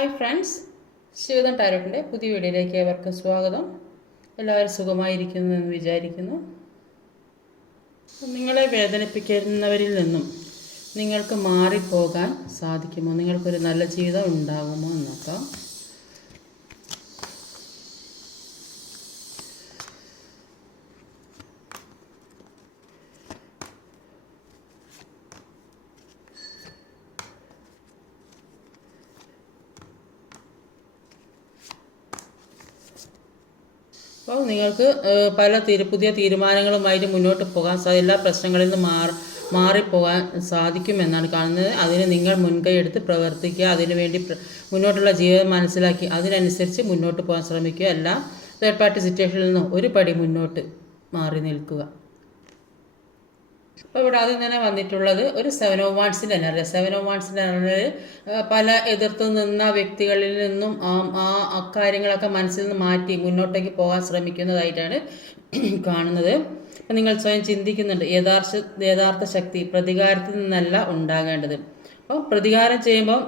Hi friends Shivadan ടാരോട്ടിന്റെ പുതിയ വീഡിയോയിലേക്ക് ഏവർക്കും സ്വാഗതം. എല്ലാവരും സുഖമായിരിക്കുന്നു എന്ന് വിചാരിക്കുന്നു. നിങ്ങളെ വേദനിപ്പിക്കുന്നവരിൽ നിന്നും നിങ്ങൾക്ക് മാറിപ്പോകാൻ സാധിക്കുമോ? നിങ്ങൾക്കൊരു നല്ല ജീവിതം ഉണ്ടാകുമോ എന്ന് അപ്പോൾ നിങ്ങൾക്ക് പല തീരു പുതിയ തീരുമാനങ്ങളുമായിട്ട് മുന്നോട്ട് പോകാൻ എല്ലാ പ്രശ്നങ്ങളിൽ നിന്ന് മാറി മാറിപ്പോകാൻ സാധിക്കുമെന്നാണ് കാണുന്നത്. അതിന് നിങ്ങൾ മുൻകൈ എടുത്ത് പ്രവർത്തിക്കുക. അതിനു വേണ്ടി പ്ര- മുന്നോട്ടുള്ള ജീവിതം മനസ്സിലാക്കി. അതിനനുസരിച്ച് മുന്നോട്ട് പോകാൻ ശ്രമിക്കുക. എല്ലാ തേർഡ് പാർട്ടി സിറ്റുവേഷനിൽ നിന്നും ഒരു പടി മുന്നോട്ട് മാറി നിൽക്കുക. അപ്പോൾ ഇവിടെ ആദ്യം തന്നെ വന്നിട്ടുള്ളത് ഒരു സെവൻ ഓ വാൺസിന്റെ എനർജി സെവൻ ഓ വാൺസിന്റെ എനർജി പല എതിർത്ത് നിന്ന വ്യക്തികളിൽ നിന്നും ആ ആ അക്കാര്യങ്ങളൊക്കെ മനസ്സിൽ നിന്ന് മാറ്റി മുന്നോട്ടേക്ക് പോകാൻ ശ്രമിക്കുന്നതായിട്ടാണ് കാണുന്നത്. അപ്പം നിങ്ങൾ സ്വയം ചിന്തിക്കുന്നുണ്ട് യഥാർത്ഥ യഥാർത്ഥ ശക്തി പ്രതികാരത്തിൽ നിന്നല്ല ഉണ്ടാകേണ്ടത്. അപ്പോൾ പ്രതികാരം ചെയ്യുമ്പോൾ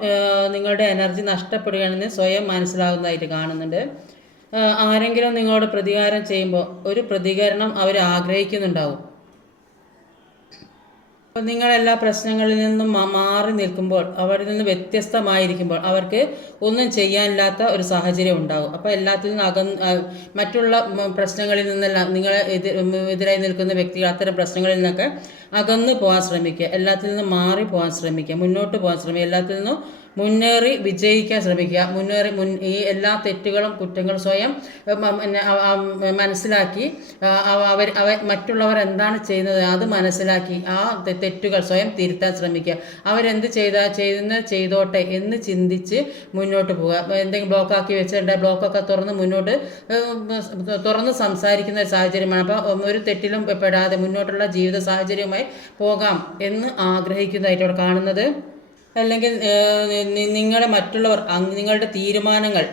നിങ്ങളുടെ എനർജി നഷ്ടപ്പെടുകയാണെന്ന് സ്വയം മനസ്സിലാകുന്നതായിട്ട് കാണുന്നുണ്ട്. ആരെങ്കിലും നിങ്ങളോട് പ്രതികാരം ചെയ്യുമ്പോൾ ഒരു പ്രതികരണം അവർ ആഗ്രഹിക്കുന്നുണ്ടാവും. നിങ്ങളെല്ലാ പ്രശ്നങ്ങളിൽ നിന്നും മാറി നിൽക്കുമ്പോൾ അവരിൽ നിന്ന് വ്യത്യസ്തമായിരിക്കുമ്പോൾ അവർക്ക് ഒന്നും ചെയ്യാനില്ലാത്ത ഒരു സാഹചര്യം ഉണ്ടാകും. അപ്പോൾ എല്ലാത്തിൽ നിന്നും അകം മറ്റുള്ള പ്രശ്നങ്ങളിൽ നിന്നെല്ലാം നിങ്ങളെ എതി- എതിരായി നിൽക്കുന്ന വ്യക്തികൾ അത്തരം പ്രശ്നങ്ങളിൽ നിന്നൊക്കെ അകന്നു പോകാൻ ശ്രമിക്കുക. എല്ലാത്തിൽ നിന്നും മാറി പോകാൻ ശ്രമിക്കുക. മുന്നോട്ട് പോകാൻ ശ്രമിക്കുക. എല്ലാത്തിൽ നിന്നും മുന്നേറി വിജയിക്കാൻ ശ്രമിക്കുക. മുന്നേറി മുൻ ഈ എല്ലാ തെറ്റുകളും കുറ്റങ്ങളും സ്വയം മനസ്സിലാക്കി അവർ അവ മറ്റുള്ളവർ എന്താണ് ചെയ്യുന്നത് അത് മനസ്സിലാക്കി ആ തെറ്റുകൾ സ്വയം തിരുത്താൻ ശ്രമിക്കുക. അവരെന്ത് ചെയ്താൽ ചെയ്യുന്ന ചെയ്തോട്ടെ എന്ന് ചിന്തിച്ച് മുന്നോട്ട് പോവുക. എന്തെങ്കിലും ബ്ലോക്കാക്കി വെച്ചിട്ടുണ്ട് ബ്ലോക്കൊക്കെ തുറന്ന് മുന്നോട്ട് തുറന്ന് സംസാരിക്കുന്ന ഒരു സാഹചര്യമാണ്. അപ്പോൾ ഒരു തെറ്റിലും പെടാതെ മുന്നോട്ടുള്ള ജീവിത സാഹചര്യവുമായി പോകാം എന്ന് ആഗ്രഹിക്കുന്നതായിട്ട് ഇവിടെ കാണുന്നത്. അല്ലെങ്കിൽ നിങ്ങളുടെ നിങ്ങളെ മറ്റുള്ളവർ നിങ്ങളുടെ തീരുമാനങ്ങൾ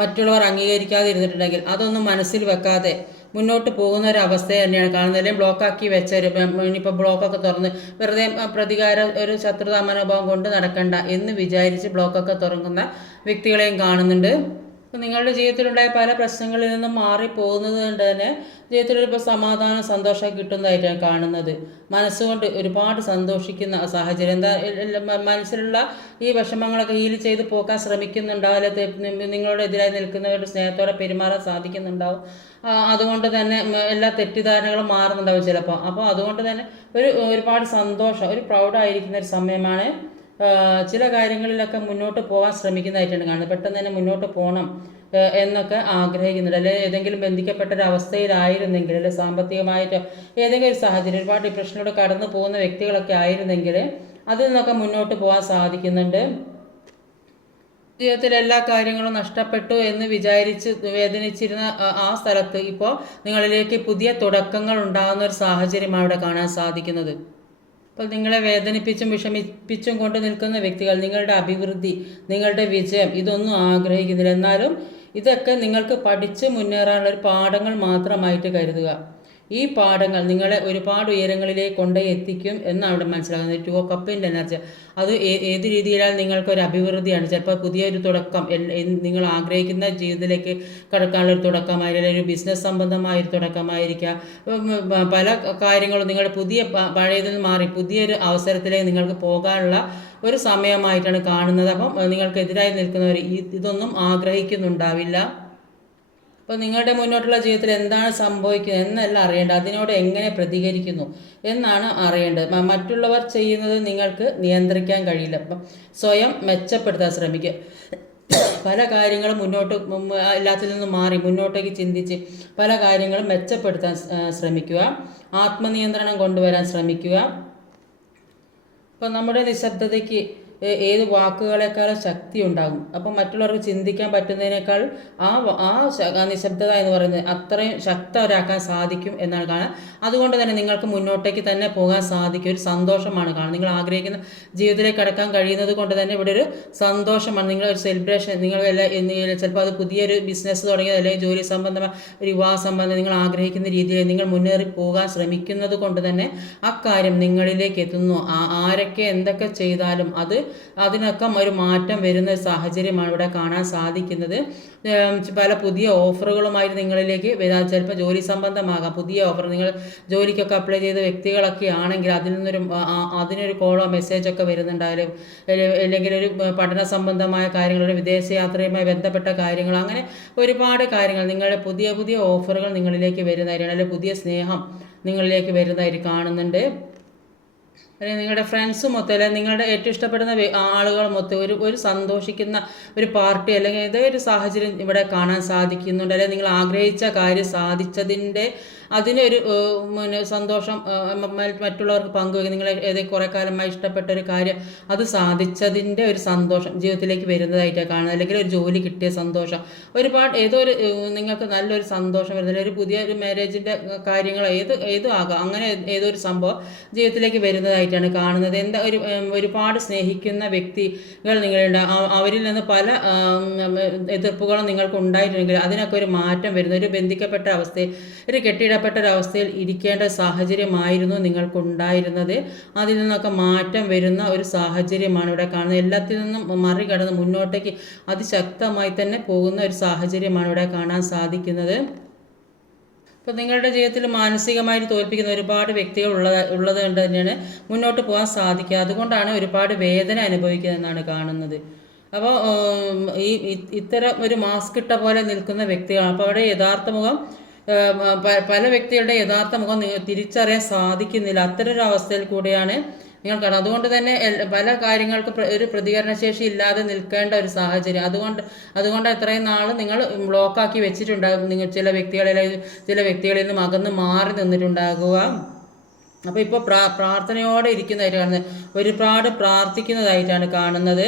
മറ്റുള്ളവർ അംഗീകരിക്കാതെ ഇരുന്നിട്ടുണ്ടെങ്കിൽ അതൊന്നും മനസ്സിൽ വെക്കാതെ മുന്നോട്ട് പോകുന്ന ഒരു അവസ്ഥ തന്നെയാണ് കാണുന്നത്. അല്ലെങ്കിൽ ബ്ലോക്കാക്കി വെച്ച ഒരു ഇനിയിപ്പോൾ ബ്ലോക്കൊക്കെ തുറന്ന് വെറുതെ പ്രതികാര ഒരു ശത്രുതാ മനോഭാവം കൊണ്ട് നടക്കണ്ട എന്ന് വിചാരിച്ച് ബ്ലോക്കൊക്കെ തുറക്കുന്ന വ്യക്തികളെയും കാണുന്നുണ്ട്. നിങ്ങളുടെ ജീവിതത്തിലുണ്ടായ പല പ്രശ്നങ്ങളിൽ നിന്നും മാറി പോകുന്നത് കൊണ്ട് തന്നെ ജീവിതത്തിൽ ഇപ്പോൾ സമാധാനം സന്തോഷം കിട്ടുന്നതായിട്ടാണ് കാണുന്നത്. മനസ്സുകൊണ്ട് ഒരുപാട് സന്തോഷിക്കുന്ന സാഹചര്യം. എന്താ മനസ്സിലുള്ള ഈ വിഷമങ്ങളൊക്കെ ഹീൽ ചെയ്ത് പോക്കാൻ ശ്രമിക്കുന്നുണ്ടാവും അല്ലെ നിങ്ങളോട് എതിരായി നിൽക്കുന്നവരുടെ സ്നേഹത്തോടെ പെരുമാറാൻ സാധിക്കുന്നുണ്ടാവും. അതുകൊണ്ട് തന്നെ എല്ലാ തെറ്റിദ്ധാരണകളും മാറുന്നുണ്ടാവും ചിലപ്പോൾ. അപ്പോൾ അതുകൊണ്ട് തന്നെ ഒരു ഒരുപാട് സന്തോഷം ഒരു പ്രൗഡായിരിക്കുന്ന ഒരു സമയമാണ് ചില കാര്യങ്ങളിലൊക്കെ മുന്നോട്ട് പോകാൻ ശ്രമിക്കുന്നതായിട്ടാണ് കാണുന്നത്. പെട്ടെന്ന് തന്നെ മുന്നോട്ട് പോകണം എന്നൊക്കെ ആഗ്രഹിക്കുന്നുണ്ട്. അല്ലെങ്കിൽ ഏതെങ്കിലും ബന്ധിക്കപ്പെട്ട ഒരു അവസ്ഥയിലായിരുന്നെങ്കിൽ അല്ലെങ്കിൽ സാമ്പത്തികമായിട്ടോ ഏതെങ്കിലും ഒരു സാഹചര്യം ഒരുപാട് ഡിപ്രഷനിലൂടെ കടന്നു പോകുന്ന വ്യക്തികളൊക്കെ ആയിരുന്നെങ്കിൽ അതിൽ നിന്നൊക്കെ മുന്നോട്ട് പോകാൻ സാധിക്കുന്നുണ്ട്. ജീവിതത്തിൽ എല്ലാ കാര്യങ്ങളും നഷ്ടപ്പെട്ടു എന്ന് വിചാരിച്ച് വേദനിച്ചിരുന്ന ആ- ആ സ്ഥലത്ത് ഇപ്പോൾ നിങ്ങളിലേക്ക് പുതിയ തുടക്കങ്ങൾ ഉണ്ടാകുന്ന ഒരു സാഹചര്യമാണ് അവിടെ കാണാൻ സാധിക്കുന്നത്. അപ്പോൾ നിങ്ങളെ വേദനിപ്പിച്ചും വിഷമിപ്പിച്ചും കൊണ്ട് നിൽക്കുന്ന വ്യക്തികൾ നിങ്ങളുടെ അഭിവൃദ്ധി നിങ്ങളുടെ വിജയം ഇതൊന്നും ആഗ്രഹിക്കുന്നില്ല. എന്നാലും ഇതൊക്കെ നിങ്ങൾക്ക് പഠിച്ച് മുന്നേറാനുള്ള ഒരു പാഠങ്ങൾ മാത്രമായിട്ട് കരുതുക. ഈ പാഠങ്ങൾ നിങ്ങളെ ഒരുപാട് ഉയരങ്ങളിലേക്ക് കൊണ്ടുപോയി എത്തിക്കും എന്നാണ് അവിടെ മനസ്സിലാകുന്നത്. ടു കപ്പിന്റെ എനർജി അത് ഏത് ഏത് രീതിയിലാൽ നിങ്ങൾക്കൊരു അഭിവൃദ്ധിയാണ്? ചിലപ്പോൾ പുതിയൊരു തുടക്കം നിങ്ങൾ ആഗ്രഹിക്കുന്ന ജീവിതത്തിലേക്ക് കടക്കാനുള്ള ഒരു തുടക്കമായിരിക്കും ഒരു ബിസിനസ് സംബന്ധമായ ഒരു തുടക്കമായിരിക്കാം. പല കാര്യങ്ങളും നിങ്ങളുടെ പുതിയ പഴയതിൽ നിന്ന് മാറി പുതിയൊരു അവസരത്തിലേക്ക് നിങ്ങൾക്ക് പോകാനുള്ള ഒരു സമയമായിട്ടാണ് കാണുന്നത്. അപ്പം നിങ്ങൾക്കെതിരായി നിൽക്കുന്നവർ ഇതൊന്നും ആഗ്രഹിക്കുന്നുണ്ടാവില്ല. അപ്പോൾ നിങ്ങളുടെ മുന്നോട്ടുള്ള ജീവിതത്തിൽ എന്താണ് സംഭവിക്കുന്നത് എന്നല്ല അറിയേണ്ടത് അതിനോട് എങ്ങനെ പ്രതികരിക്കുന്നു എന്നാണ് അറിയേണ്ടത്. മറ്റുള്ളവർ ചെയ്യുന്നത് നിങ്ങൾക്ക് നിയന്ത്രിക്കാൻ കഴിയില്ല. അപ്പം സ്വയം മെച്ചപ്പെടുത്താൻ ശ്രമിക്കുക. പല കാര്യങ്ങളും മുന്നോട്ട് എല്ലാത്തിൽ നിന്നും മാറി മുന്നോട്ടേക്ക് ചിന്തിച്ച് പല കാര്യങ്ങളും മെച്ചപ്പെടുത്താൻ ശ്രമിക്കുക. ആത്മനിയന്ത്രണം കൊണ്ടുവരാൻ ശ്രമിക്കുക. അപ്പോൾ നമ്മുടെ നിശബ്ദതയ്ക്ക് ഏത് വാക്കുകളെക്കാളും ശക്തി ഉണ്ടാകും അപ്പം മറ്റുള്ളവർക്ക് ചിന്തിക്കാൻ പറ്റുന്നതിനേക്കാൾ ആ ആ നിശബ്ദത എന്ന് പറയുന്നത് അത്രയും ശക്തരാക്കാൻ സാധിക്കും എന്നാണ് കാണാൻ. അതുകൊണ്ട് തന്നെ നിങ്ങൾക്ക് മുന്നോട്ടേക്ക് തന്നെ പോകാൻ സാധിക്കും. ഒരു സന്തോഷമാണ് കാണാൻ. നിങ്ങൾ ആഗ്രഹിക്കുന്ന ജീവിതത്തിലേക്ക് കടക്കാൻ കഴിയുന്നത് കൊണ്ട് തന്നെ ഇവിടെ ഒരു സന്തോഷമാണ്. നിങ്ങൾ ഒരു സെലിബ്രേഷൻ നിങ്ങൾ ചിലപ്പോൾ അത് പുതിയൊരു ബിസിനസ് തുടങ്ങിയത് അല്ലെങ്കിൽ ജോലി സംബന്ധമായ ഒരു വിവാഹ സംബന്ധം നിങ്ങൾ ആഗ്രഹിക്കുന്ന രീതിയിൽ നിങ്ങൾ മുന്നേറി പോകാൻ ശ്രമിക്കുന്നത് കൊണ്ട് തന്നെ അക്കാര്യം കാര്യം നിങ്ങളിലേക്ക് എത്തുന്നു. ആരൊക്കെ എന്തൊക്കെ ചെയ്താലും അത് അതിനൊക്കെ ഒരു മാറ്റം വരുന്ന ഒരു സാഹചര്യമാണ് ഇവിടെ കാണാൻ സാധിക്കുന്നത്. പല പുതിയ ഓഫറുകളുമായി നിങ്ങളിലേക്ക് വരാൻ ചിലപ്പോൾ ജോലി സംബന്ധമാകാം. പുതിയ ഓഫർ നിങ്ങൾ ജോലിക്കൊക്കെ അപ്ലൈ ചെയ്ത വ്യക്തികളൊക്കെ ആണെങ്കിൽ അതിൽ നിന്നൊരു അതിനൊരു കോളോ മെസ്സേജൊക്കെ വരുന്നുണ്ടായാലും അല്ലെ- അല്ലെങ്കിൽ ഒരു പഠന സംബന്ധമായ കാര്യങ്ങൾ ഒരു വിദേശയാത്രയുമായി ബന്ധപ്പെട്ട കാര്യങ്ങൾ അങ്ങനെ ഒരുപാട് കാര്യങ്ങൾ നിങ്ങളുടെ പുതിയ പുതിയ ഓഫറുകൾ നിങ്ങളിലേക്ക് വരുന്നതായിരിക്കും. അല്ലെങ്കിൽ പുതിയ സ്നേഹം നിങ്ങളിലേക്ക് വരുന്നതായിട്ട് കാണുന്നുണ്ട്. അല്ലെങ്കിൽ നിങ്ങളുടെ ഫ്രണ്ട്സ് മൊത്തം അല്ലെങ്കിൽ നിങ്ങളുടെ ഏറ്റവും ഇഷ്ടപ്പെടുന്ന ആളുകൾ മൊത്തം ഒരു ഒരു സന്തോഷിക്കുന്ന ഒരു പാർട്ടി അല്ലെങ്കിൽ ഏതൊരു സാഹചര്യം ഇവിടെ കാണാൻ സാധിക്കുന്നുണ്ട്. അല്ലെങ്കിൽ നിങ്ങൾ ആഗ്രഹിച്ച കാര്യം സാധിച്ചതിന്റെ അതിനൊരു പിന്നെ സന്തോഷം മറ്റുള്ളവർക്ക് പങ്കുവെക്കുക നിങ്ങൾ ഏതെങ്കിലും കുറേ കാലമായി ഇഷ്ടപ്പെട്ട ഒരു കാര്യം അത് സാധിച്ചതിന്റെ ഒരു സന്തോഷം ജീവിതത്തിലേക്ക് വരുന്നതായിട്ടാണ് കാണുന്നത്. അല്ലെങ്കിൽ ഒരു ജോലി കിട്ടിയ സന്തോഷം. ഒരുപാട് ഏതോ ഒരു നിങ്ങൾക്ക് നല്ലൊരു സന്തോഷം വരുന്നില്ല ഒരു പുതിയ ഒരു മാരേജിന്റെ കാര്യങ്ങൾ ഏത് ഏതും ആകാം. അങ്ങനെ ഏതോ ഒരു സംഭവം ജീവിതത്തിലേക്ക് വരുന്നതായിട്ടാണ് കാണുന്നത്. എന്താ ഒരു ഒരുപാട് സ്നേഹിക്കുന്ന വ്യക്തികൾ നിങ്ങളുണ്ട്. അവരിൽ നിന്ന് പല എതിർപ്പുകളും നിങ്ങൾക്ക് ഉണ്ടായിട്ടുണ്ടെങ്കിൽ അതിനൊക്കെ ഒരു മാറ്റം വരുന്ന ഒരു ബന്ധിക്കപ്പെട്ട അവസ്ഥയിൽ ഒരു കെട്ടിടപ്പെട്ട ഒരു ഒരവസ്ഥയിൽ ഇരിക്കേണ്ട സാഹചര്യമായിരുന്നു നിങ്ങൾക്കുണ്ടായിരുന്നത്. അതിൽ നിന്നൊക്കെ മാറ്റം വരുന്ന ഒരു സാഹചര്യമാണ് ഇവിടെ കാണുന്നത്. എല്ലാത്തിൽ നിന്നും മറികടന്ന് മുന്നോട്ടേക്ക് അതിശക്തമായി തന്നെ പോകുന്ന ഒരു സാഹചര്യമാണ് ഇവിടെ കാണാൻ സാധിക്കുന്നത്. അപ്പോൾ നിങ്ങളുടെ ജീവിതത്തിൽ മാനസികമായി തോൽപ്പിക്കുന്ന ഒരുപാട് വ്യക്തികൾ ഉള്ളത് ഉള്ളത് കൊണ്ട് തന്നെയാണ് മുന്നോട്ട് പോകാൻ സാധിക്കുക. അതുകൊണ്ടാണ് ഒരുപാട് വേദന അനുഭവിക്കുന്നതെന്നാണ് കാണുന്നത്. അപ്പോൾ ഈ ഇത്തരം ഒരു മാസ്ക് ഇട്ട പോലെ നിൽക്കുന്ന വ്യക്തികളാണ്. അപ്പോൾ അവിടെ യഥാർത്ഥ മുഖം പല വ്യക്തികളുടെ യഥാർത്ഥ മുഖം തിരിച്ചറിയാൻ സാധിക്കുന്നില്ല. അത്തരം ഒരു അവസ്ഥയിൽ കൂടിയാണ് നിങ്ങൾ കാണും അതുകൊണ്ട് തന്നെ പല കാര്യങ്ങൾക്ക് ഒരു പ്രതികരണശേഷി ഇല്ലാതെ നിൽക്കേണ്ട ഒരു സാഹചര്യം. അതുകൊണ്ട് അതുകൊണ്ട് ഇത്രയും നാൾ നിങ്ങൾ ബ്ലോക്കാക്കി വെച്ചിട്ടുണ്ടാകും നിങ്ങൾ ചില വ്യക്തികളിൽ ചില വ്യക്തികളിൽ നിന്നും അകന്ന് മാറി നിന്നിട്ടുണ്ടാകുക. അപ്പോൾ ഇപ്പോൾ പ്രാ പ്രാർത്ഥനയോടെ ഇരിക്കുന്നതായിട്ട് കാണുന്നത് ഒരുപാട് പ്രാർത്ഥിക്കുന്നതായിട്ടാണ് കാണുന്നത്.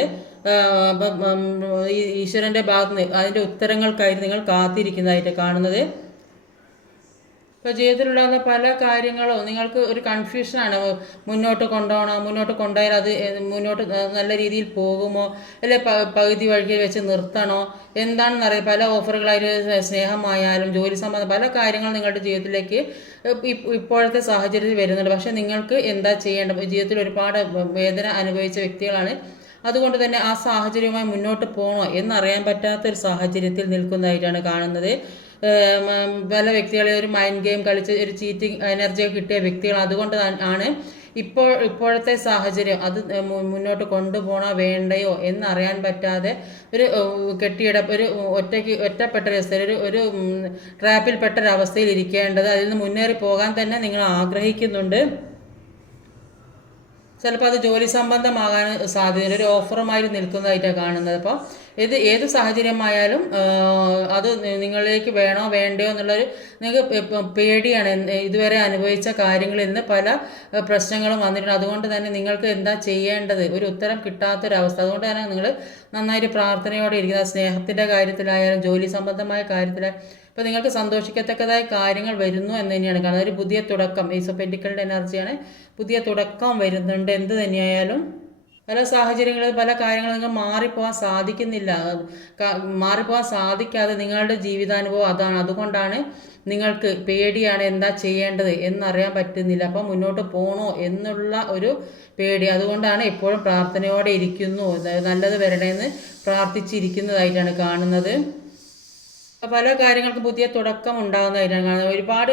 ഈശ്വരന്റെ ഭാഗത്ത് അതിന്റെ ഉത്തരങ്ങൾക്കായിട്ട് നിങ്ങൾ കാത്തിരിക്കുന്നതായിട്ട് കാണുന്നത്. ഇപ്പോൾ ജീവിതത്തിലുണ്ടാകുന്ന പല കാര്യങ്ങളോ നിങ്ങൾക്ക് ഒരു കൺഫ്യൂഷനാണ് മുന്നോട്ട് കൊണ്ടുപോകണോ മുന്നോട്ട് കൊണ്ടുപോയാൽ അത് മുന്നോട്ട് നല്ല രീതിയിൽ പോകുമോ? അല്ലെ പകുതി വഴിക്ക് വെച്ച് നിർത്തണോ? എന്താണെന്ന് അറിയാം പല ഓഫറുകളായാലും സ്നേഹമായാലും ജോലി സംബന്ധം പല കാര്യങ്ങൾ നിങ്ങളുടെ ജീവിതത്തിലേക്ക് ഇപ്പോഴത്തെ സാഹചര്യത്തിൽ വരുന്നുണ്ട്. പക്ഷേ നിങ്ങൾക്ക് എന്താ ചെയ്യേണ്ടത്? ജീവിതത്തിൽ ഒരുപാട് വേദന അനുഭവിച്ച വ്യക്തികളാണ്. അതുകൊണ്ട് തന്നെ ആ സാഹചര്യവുമായി മുന്നോട്ട് പോകണോ എന്നറിയാൻ പറ്റാത്ത ഒരു സാഹചര്യത്തിൽ നിൽക്കുന്നതായിട്ടാണ് കാണുന്നത്. പല വ്യക്തികളെ ഒരു മൈൻഡ് ഗെയിം കളിച്ച് ഒരു ചീറ്റിംഗ് എനർജി കിട്ടിയ വ്യക്തികൾ അതുകൊണ്ട് ആണ് ഇപ്പോൾ ഇപ്പോഴത്തെ സാഹചര്യം. അത് മുന്നോട്ട് കൊണ്ടുപോകണോ വേണ്ടയോ എന്നറിയാൻ പറ്റാതെ ഒരു കെട്ടിയിട ഒരു ഒറ്റയ്ക്ക് ഒറ്റപ്പെട്ട ഒരു അവസ്ഥയിൽ ഒരു ഒരു ട്രാപ്പിൽപ്പെട്ട അവസ്ഥയിൽ ഇരിക്കേണ്ടത് അതിൽ നിന്ന് മുന്നേറി പോകാൻ തന്നെ നിങ്ങൾ ആഗ്രഹിക്കുന്നുണ്ട്. ചിലപ്പോൾ അത് ജോലി സംബന്ധമാകാൻ സാധ്യതയുണ്ട്. ഒരു ഓഫറുമായി നിൽക്കുന്നതായിട്ടാണ് കാണുന്നത്. അപ്പോൾ ഇത് ഏത് സാഹചര്യമായാലും അത് നിങ്ങളിലേക്ക് വേണോ വേണ്ടയോ എന്നുള്ളൊരു നിങ്ങൾക്ക് പേടിയാണ്. ഇതുവരെ അനുഭവിച്ച കാര്യങ്ങളിൽ നിന്ന് പല പ്രശ്നങ്ങളും വന്നിട്ടുണ്ട്. അതുകൊണ്ട് തന്നെ നിങ്ങൾക്ക് എന്താ ചെയ്യേണ്ടത്? ഒരു ഉത്തരം കിട്ടാത്തൊരവസ്ഥ. അതുകൊണ്ട് തന്നെ നിങ്ങൾ നന്നായിട്ട് പ്രാർത്ഥനയോടെ ഇരിക്കുന്ന സ്നേഹത്തിന്റെ കാര്യത്തിലായാലും ജോലി സംബന്ധമായ കാര്യത്തിലായാലും ഇപ്പോൾ നിങ്ങൾക്ക് സന്തോഷിക്കത്തക്കതായ കാര്യങ്ങൾ വരുന്നു എന്ന് തന്നെയാണ് കാരണം ഒരു പുതിയ തുടക്കം. ഈസോപെന്റിക്കളുടെ എനർജിയാണ് പുതിയ തുടക്കം വരുന്നുണ്ട്. എന്ത് തന്നെയായാലും പല സാഹചര്യങ്ങളിൽ പല കാര്യങ്ങളും നിങ്ങൾ മാറിപ്പോകാൻ സാധിക്കുന്നില്ല. മാറിപ്പോകാൻ സാധിക്കാതെ നിങ്ങളുടെ ജീവിതാനുഭവം അതാണ്. അതുകൊണ്ടാണ് നിങ്ങൾക്ക് പേടിയാണ് എന്താ ചെയ്യേണ്ടത് എന്നറിയാൻ പറ്റുന്നില്ല. അപ്പം മുന്നോട്ട് പോകണോ എന്നുള്ള ഒരു പേടി. അതുകൊണ്ടാണ് എപ്പോഴും പ്രാർത്ഥനയോടെ ഇരിക്കുന്നു. നല്ലത് വരണേന്ന് പ്രാർത്ഥിച്ചിരിക്കുന്നതായിട്ടാണ് കാണുന്നത്. പല കാര്യങ്ങൾക്കും പുതിയ തുടക്കം ഉണ്ടാകുന്നതായിട്ടാണ് കാണുന്നത്. ഒരുപാട്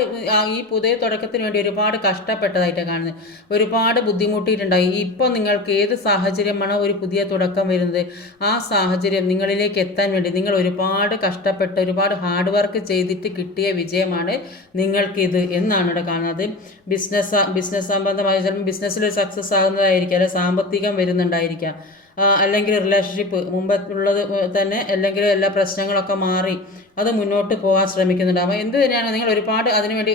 ഈ പുതിയ തുടക്കത്തിന് വേണ്ടി ഒരുപാട് കഷ്ടപ്പെട്ടതായിട്ടാണ് കാണുന്നത്. ഒരുപാട് ബുദ്ധിമുട്ടിയിട്ടുണ്ടായി. ഇപ്പോൾ നിങ്ങൾക്ക് ഏത് സാഹചര്യമാണോ ഒരു പുതിയ തുടക്കം വരുന്നത് ആ സാഹചര്യം നിങ്ങളിലേക്ക് എത്താൻ വേണ്ടി നിങ്ങൾ ഒരുപാട് കഷ്ടപ്പെട്ട് ഒരുപാട് ഹാർഡ് വർക്ക് ചെയ്തിട്ട് കിട്ടിയ വിജയമാണ് നിങ്ങൾക്കിത് എന്നാണ് ഇവിടെ കാണുന്നത്. ബിസിനസ് ബിസിനസ് സംബന്ധമായ ചിലപ്പോൾ ബിസിനസ്സിൽ സക്സസ് ആകുന്നതായിരിക്കാം അല്ലെങ്കിൽ സാമ്പത്തികം വരുന്നുണ്ടായിരിക്കാം. അല്ലെങ്കിൽ റിലേഷൻഷിപ്പ് മുമ്പുള്ളത് തന്നെ അല്ലെങ്കിൽ എല്ലാ പ്രശ്നങ്ങളൊക്കെ മാറി അത് മുന്നോട്ട് പോകാൻ ശ്രമിക്കുന്നുണ്ടാവുക എന്ത് തന്നെയാണ് നിങ്ങൾ ഒരുപാട് അതിനുവേണ്ടി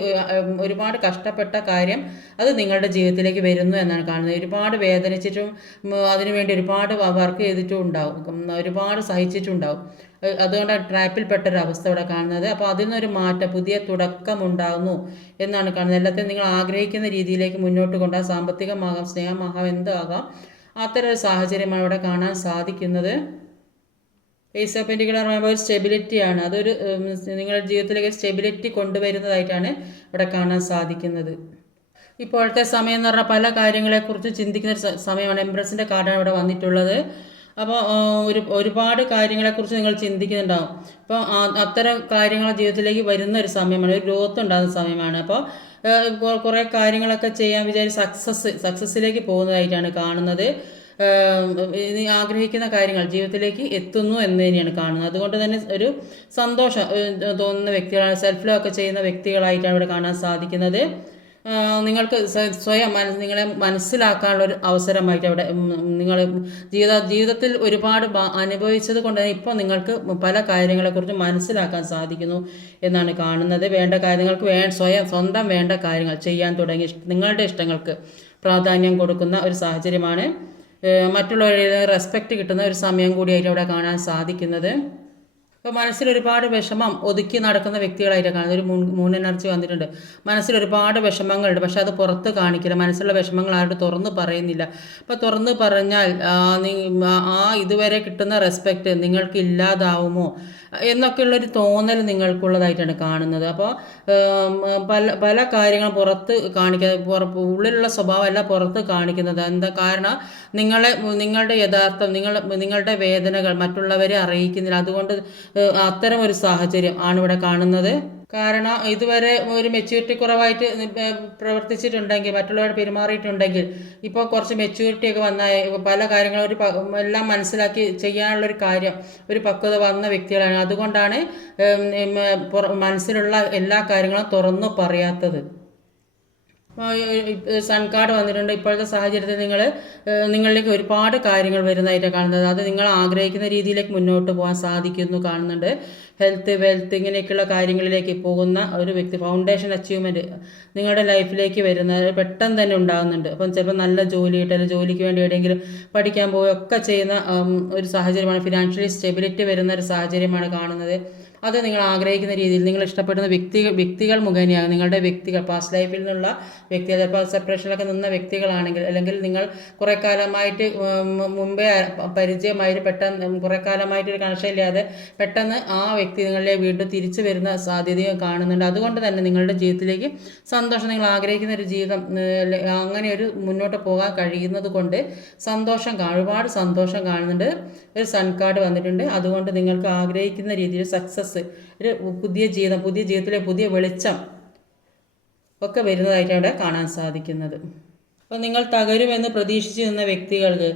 ഒരുപാട് കഷ്ടപ്പെട്ട കാര്യം അത് നിങ്ങളുടെ ജീവിതത്തിലേക്ക് വരുന്നു എന്നാണ് കാണുന്നത്. ഒരുപാട് വേദനിച്ചിട്ടും അതിനുവേണ്ടി ഒരുപാട് വർക്ക് ചെയ്തിട്ടും ഉണ്ടാവും. ഒരുപാട് സഹിച്ചിട്ടുണ്ടാവും. ഏഹ് അതുകൊണ്ട് ട്രാപ്പിൽപ്പെട്ട ഒരു അവസ്ഥ ഇവിടെ കാണുന്നത്. അപ്പോൾ അതിൽ നിന്നൊരു മാറ്റം പുതിയ തുടക്കം ഉണ്ടാകുന്നു എന്നാണ് കാണുന്നത്. എല്ലാത്തിനും നിങ്ങൾ ആഗ്രഹിക്കുന്ന രീതിയിലേക്ക് മുന്നോട്ട് കൊണ്ടുപോകാം. സാമ്പത്തികമാകാം സ്നേഹമാകാം എന്താകാം അത്തരം ഒരു സാഹചര്യമാണ് ഇവിടെ കാണാൻ സാധിക്കുന്നത്. ഫേസ് ഓഫ് പെന്റിക്കുലർ പറയുമ്പോൾ ഒരു സ്റ്റെബിലിറ്റിയാണ് അതൊരു നിങ്ങളുടെ ജീവിതത്തിലേക്ക് സ്റ്റെബിലിറ്റി കൊണ്ടുവരുന്നതായിട്ടാണ് ഇവിടെ കാണാൻ സാധിക്കുന്നത്. ഇപ്പോഴത്തെ സമയം എന്ന് പറഞ്ഞാൽ പല കാര്യങ്ങളെക്കുറിച്ച് ചിന്തിക്കുന്ന ഒരു സമയമാണ്. എംബ്രസിന്റെ കാർഡാണ് ഇവിടെ വന്നിട്ടുള്ളത്. അപ്പോൾ ഒരു ഒരുപാട് കാര്യങ്ങളെക്കുറിച്ച് നിങ്ങൾ ചിന്തിക്കുന്നുണ്ടാവും. അപ്പോൾ അത്തരം കാര്യങ്ങൾ ജീവിതത്തിലേക്ക് വരുന്ന ഒരു സമയമാണ്. ഒരു ഗ്രോത്ത് ഉണ്ടാകുന്ന സമയമാണ്. അപ്പോൾ കുറേ കാര്യങ്ങളൊക്കെ ചെയ്യാൻ വിചാരിച്ച് സക്സസ് സക്സസ്സിലേക്ക് പോകുന്നതായിട്ടാണ് കാണുന്നത്. നീ ആഗ്രഹിക്കുന്ന കാര്യങ്ങൾ ജീവിതത്തിലേക്ക് എത്തുന്നു എന്ന് തന്നെയാണ് കാണുന്നത്. അതുകൊണ്ട് തന്നെ ഒരു സന്തോഷം തോന്നുന്ന വ്യക്തികളാണ് സെൽഫ് ലോ ഒക്കെ ചെയ്യുന്ന വ്യക്തികളായിട്ടാണ് ഇവിടെ കാണാൻ സാധിക്കുന്നത്. നിങ്ങൾക്ക് സ്വയം മനസ് നിങ്ങളെ മനസ്സിലാക്കാനുള്ള ഒരു അവസരമായിട്ട് അവിടെ നിങ്ങൾ ജീവിത ജീവിതത്തിൽ ഒരുപാട് അനുഭവിച്ചത് കൊണ്ട് തന്നെ ഇപ്പോൾ നിങ്ങൾക്ക് പല കാര്യങ്ങളെക്കുറിച്ച് മനസ്സിലാക്കാൻ സാധിക്കുന്നു എന്നാണ് കാണുന്നത്. വേണ്ട കാര്യങ്ങൾക്ക് വേ സ്വയം സ്വന്തം വേണ്ട കാര്യങ്ങൾ ചെയ്യാൻ തുടങ്ങി. നിങ്ങളുടെ ഇഷ്ടങ്ങൾക്ക് പ്രാധാന്യം കൊടുക്കുന്ന ഒരു സാഹചര്യമാണ്. മറ്റുള്ളവരിൽ നിന്ന് റെസ്പെക്റ്റ് കിട്ടുന്ന ഒരു സമയം കൂടിയായിട്ട് അവിടെ കാണാൻ സാധിക്കുന്നത്. ഇപ്പോൾ മനസ്സിൽ ഒരുപാട് വിഷമം ഒതുക്കി നടക്കുന്ന വ്യക്തികളായിട്ട് കാണുന്നത്. ഒരു മൂൺ എനർജി വന്നിട്ടുണ്ട്. മനസ്സിൽ ഒരുപാട് വിഷമങ്ങളുണ്ട്. പക്ഷേ അത് പുറത്ത് കാണിക്കില്ല. മനസ്സിലുള്ള വിഷമങ്ങൾ ആരോട് തുറന്ന് പറയുന്നില്ല. അപ്പോൾ തുറന്ന് പറഞ്ഞാൽ ആ ഇതുവരെ കിട്ടുന്ന റെസ്പെക്റ്റ് നിങ്ങൾക്ക് ഇല്ലാതാവുമോ? എന്നൊക്കെയുള്ളൊരു തോന്നൽ നിങ്ങൾക്കുള്ളതായിട്ടാണ് കാണുന്നത്. അപ്പോൾ പല പല കാര്യങ്ങളും പുറത്ത് കാണിക്കാതെ പുറപ്പ് ഉള്ളിലുള്ള സ്വഭാവമല്ല പുറത്ത് കാണിക്കുന്നത്. എന്താ കാരണം? നിങ്ങളെ നിങ്ങളുടെ യഥാർത്ഥം നിങ്ങൾ നിങ്ങളുടെ വേദനകൾ മറ്റുള്ളവരെ അറിയിക്കുന്നില്ല. അതുകൊണ്ട് അത്തരം ഒരു സാഹചര്യം ആണ് ഇവിടെ കാണുന്നത്. കാരണം ഇതുവരെ ഒരു മെച്യൂരിറ്റി കുറവായിട്ട് പ്രവർത്തിച്ചിട്ടുണ്ടെങ്കിൽ മറ്റുള്ളവരോട് പെരുമാറിയിട്ടുണ്ടെങ്കിൽ ഇപ്പോൾ കുറച്ച് മെച്യൂരിറ്റി ഒക്കെ വന്ന പല കാര്യങ്ങളും ഒരു എല്ലാം മനസ്സിലാക്കി ചെയ്യാനുള്ള ഒരു കാര്യം ഒരു പക്വത വന്ന വ്യക്തികളാണ്. അതുകൊണ്ടാണ് മനസ്സിലുള്ള എല്ലാ കാര്യങ്ങളും തുറന്നു പറയാത്തത്. സൺ കാർഡ് വന്നിട്ടുണ്ട്. ഇപ്പോഴത്തെ സാഹചര്യത്തിൽ നിങ്ങൾ നിങ്ങളിലേക്ക് ഒരുപാട് കാര്യങ്ങൾ വരുന്നതായിട്ട് കാണുന്നത്. അത് നിങ്ങൾ ആഗ്രഹിക്കുന്ന രീതിയിലേക്ക് മുന്നോട്ട് പോകാൻ സാധിക്കുന്നു കാണുന്നുണ്ട്. ഹെൽത്ത് വെൽത്ത് ഇങ്ങനെയൊക്കെയുള്ള കാര്യങ്ങളിലേക്ക് പോകുന്ന ഒരു വ്യക്തി ഫൗണ്ടേഷൻ അച്ചീവ്മെന്റ് നിങ്ങളുടെ ലൈഫിലേക്ക് വരുന്നത് പെട്ടെന്ന് തന്നെ ഉണ്ടാകുന്നുണ്ട്. അപ്പം ചിലപ്പോൾ നല്ല ജോലി കിട്ടുക ജോലിക്ക് വേണ്ടി എവിടെയെങ്കിലും പഠിക്കാൻ പോവുകയൊക്കെ ചെയ്യുന്ന ഒരു സാഹചര്യമാണ്. ഫിനാൻഷ്യലി സ്റ്റെബിലിറ്റി വരുന്ന ഒരു സാഹചര്യമാണ് കാണുന്നത്. അത് നിങ്ങൾ ആഗ്രഹിക്കുന്ന രീതിയിൽ നിങ്ങൾ ഇഷ്ടപ്പെടുന്ന വ്യക്തി വ്യക്തികൾ മുഖേനയാണ് നിങ്ങളുടെ വ്യക്തികൾ പാസ്റ്റ് ലൈഫിൽ നിന്നുള്ള വ്യക്തികൾ ചിലപ്പോൾ സെപ്പറേഷനിലൊക്കെ നിന്ന വ്യക്തികളാണെങ്കിൽ അല്ലെങ്കിൽ നിങ്ങൾ കുറേ കാലമായിട്ട് മുമ്പേ പരിചയമായി പെട്ടെന്ന് കുറേ കാലമായിട്ട് ഒരു കണക്ഷൻ ഇല്ലാതെ പെട്ടെന്ന് ആ വ്യക്തി നിങ്ങളിലെ വീണ്ടും തിരിച്ചു വരുന്ന സാധ്യതയും കാണുന്നുണ്ട്. അതുകൊണ്ട് തന്നെ നിങ്ങളുടെ ജീവിതത്തിലേക്ക് സന്തോഷം നിങ്ങൾ ആഗ്രഹിക്കുന്ന ഒരു ജീവിതം അങ്ങനെ ഒരു മുന്നോട്ട് പോകാൻ കഴിയുന്നത് കൊണ്ട് സന്തോഷം ഒരുപാട് സന്തോഷം കാണുന്നുണ്ട്. ഒരു സൺ കാർഡ് വന്നിട്ടുണ്ട്. അതുകൊണ്ട് നിങ്ങൾക്ക് ആഗ്രഹിക്കുന്ന രീതിയിൽ സക്സസ് ഒരു പുതിയ ജീവിതം പുതിയ ജീവിതത്തിലെ പുതിയ വെളിച്ചം ഒക്കെ വരുന്നതായിട്ട് അവിടെ കാണാൻ സാധിക്കുന്നത്. അപ്പോൾ നിങ്ങൾ തകരുമെന്ന് പ്രതീക്ഷിച്ച് നിന്ന വ്യക്തികൾക്ക്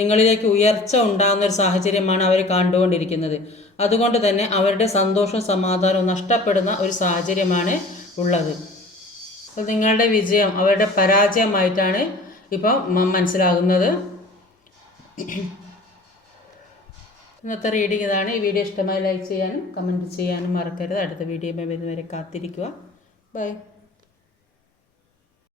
നിങ്ങളിലേക്ക് ഉയർച്ച ഉണ്ടാകുന്ന ഒരു സാഹചര്യമാണ് അവർ കണ്ടുകൊണ്ടിരിക്കുന്നത്. അതുകൊണ്ട് തന്നെ അവരുടെ സന്തോഷവും സമാധാനവും നഷ്ടപ്പെടുന്ന ഒരു സാഹചര്യമാണ് ഉള്ളത്. അപ്പോൾ നിങ്ങളുടെ വിജയം അവരുടെ പരാജയമായിട്ടാണ് ഇപ്പോൾ മനസ്സിലാകുന്നത്. ഇന്നത്തെ റീഡിംഗ് ഇതാണ്. ഈ വീഡിയോ ഇഷ്ടമായി ലൈക്ക് ചെയ്യാനും കമന്റ് ചെയ്യാനും മറക്കരുത്. അടുത്ത വീഡിയോ വരുന്നവരെ കാത്തിരിക്കുക. ബൈ